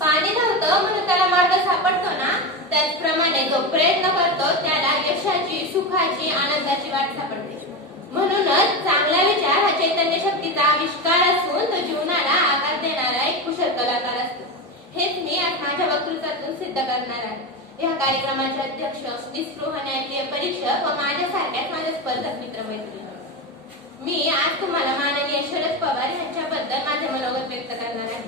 पाणी नव्हतं म्हणून त्याला मार्ग सापडतो ना, त्याचप्रमाणे जो प्रयत्न करतो त्याला यशाची, सुखाची, आनंदाची वाट सापडते. म्हणूनच चांगला विचार हा चैतन्य शक्तीचा आविष्कार असून तो जीवनाला आकार देणारा एक कुशल कलाकार असतो. हेच मी आज माझ्या वक्तृत्वातून सिद्ध करणार आहे. या कार्यक्रमाचे अध्यक्ष, निस्पृह न्यायप्रिय परीक्षक व माझ्यासारख्याच माझ्या स्पर्धक मित्रमैत्रिणी, मी आज तुम्हाला माननीय शरद पवार यांच्याबद्दल माझे मनोगत व्यक्त करणार आहे.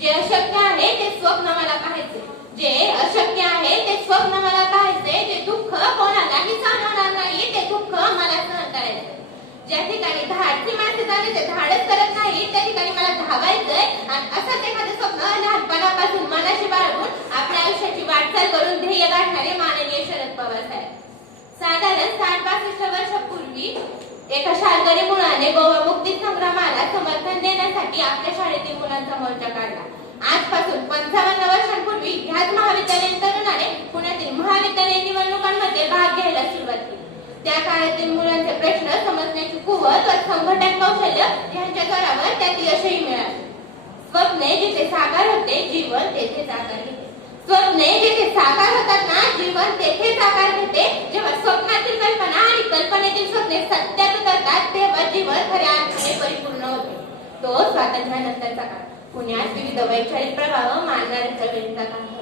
जे अशक्य आहे ते स्वप्न मला पाहायचे, जे अशक्य आहे ते स्वप्न मला पाहायचे, जे दुःख कोणालाही जाणवणार नाही ते दुःख मला सहन करायचे. ज्या ठिकाणी धाडसी माणसे जाण्याचे धाडस करत नाही त्या ठिकाणी मला धावायचंय आणि असंच एखादं स्वप्न लहानपणापासून मनाशी बाळगून आपल्या आयुष्याची वाटचाल करून ध्येय गाठणारे माननीय शरद पवार साहेब. साधारण 60-65 वर्षापूर्वी एका शाळकरी मुलाने गोवा मुक्ती संग्रामाला समर्थन देण्यासाठी आपल्या शाळेतील मुलांचा मोर्चा काढला. आजपासून 55 वर्षांपूर्वी ह्याच महाविद्यालयीन तरुणाने पुण्यातील महाविद्यालयीन निवडणुकांमध्ये भाग घ्यायला सुरुवात केली. त्या काळातील मुलांचे प्रश्न समजण्याची कुवत व संघटन कौशल्य यांच्या जोरावर त्यात यशही मिळाले. स्वप्ने जिथे साकार होते, जीवन तेथे साकार घेते. स्वप्ने जिथे साकार होतात ना, जीवन तेथे साकार घेते. जेव्हा स्वप्नातील कल्पना आणि कल्पनेतील स्वप्ने सत्यात उतरतात तेव्हा जीवन खऱ्या अर्थाने परिपूर्ण होते. तो स्वातंत्र्यानंतरचा काळ. पुण्यात विविध वैचारिक प्रभाव मानणाऱ्या चळवळींचा काळ होता.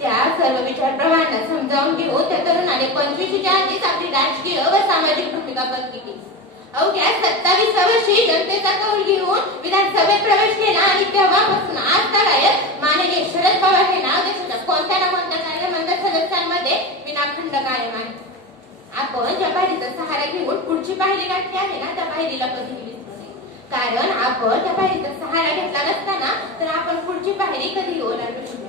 त्या सर्व विचार प्रवाहांना समजावून घेऊन त्या तरुणाने 25च्या आधीच आपली राजकीय व सामाजिक भूमिका पक्की केली. अवघ्या 27व्या वर्षी जनतेचा कौल घेऊन विधानसभेत प्रवेश केला आणि तेव्हापासून आज तगायत माननीय शरद पवार हे नाव देशाच्या कोणत्या ना कोणत्या कार्यमंडळ सदस्यांमध्ये विनाखंड कायम आहे. आपण ज्या पायरीचा सहारा घेऊन पुढची पायरी गाठली आहे ना, त्या पायरीला कधीही विसरू नये. कारण आपण त्या पायरीचा सहारा घेतला नसताना तर आपण पुढची पायरी कधी ओलांडू शकतो.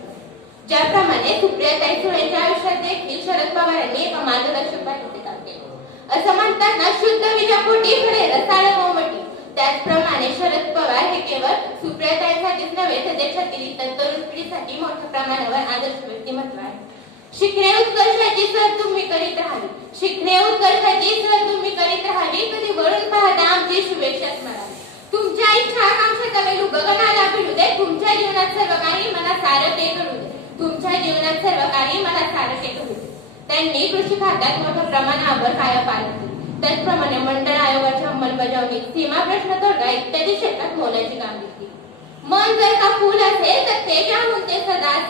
ज्याप्रमाणे सुप्रियाताई सुळेंच्या आयुष्यात देखील शरद पवारांनी एका मार्गदर्शक पायरीचे काम केले. असं म्हणतात ना, शुद्ध विजापोटी खरे रसाळ मोमटी. त्याचप्रमाणे शरद पवार हे केवळ सुप्रियाताईंसाठीच नव्हे तर देशातील इतर तरुण पिढीसाठी मोठ्या प्रमाणावर आदर्श व्यक्तिमत्व आहे. शिकणे उत्कर्षाची सर तुम्ही करीत राहावी, शिकणे उत्कर्षाची सर तुम्ही करीत राहावी. कधी वरून पाहता आमची शुभेच्छा स्मरावी. तुमच्या इच्छा आकांक्षा वेलू गगनाला भिडू दे. तुमच्या जीवनात सर्व काही मला सारं ते करू दे. तुमच्या जीवनात सर्व काही मला सारं ते करू दे. त्यांनी कृषी खात्यात मोठ्या प्रमाणावर कायापालट केली. त्याचप्रमाणे मंडळ आयोगाची अंमलबजावणी, सीमा प्रश्न तोडगा इत्यादी क्षेत्रात मोलाची कामगिरी केली. मन जर का फुल असेल तर ते ज्याहून ते सदा असेल.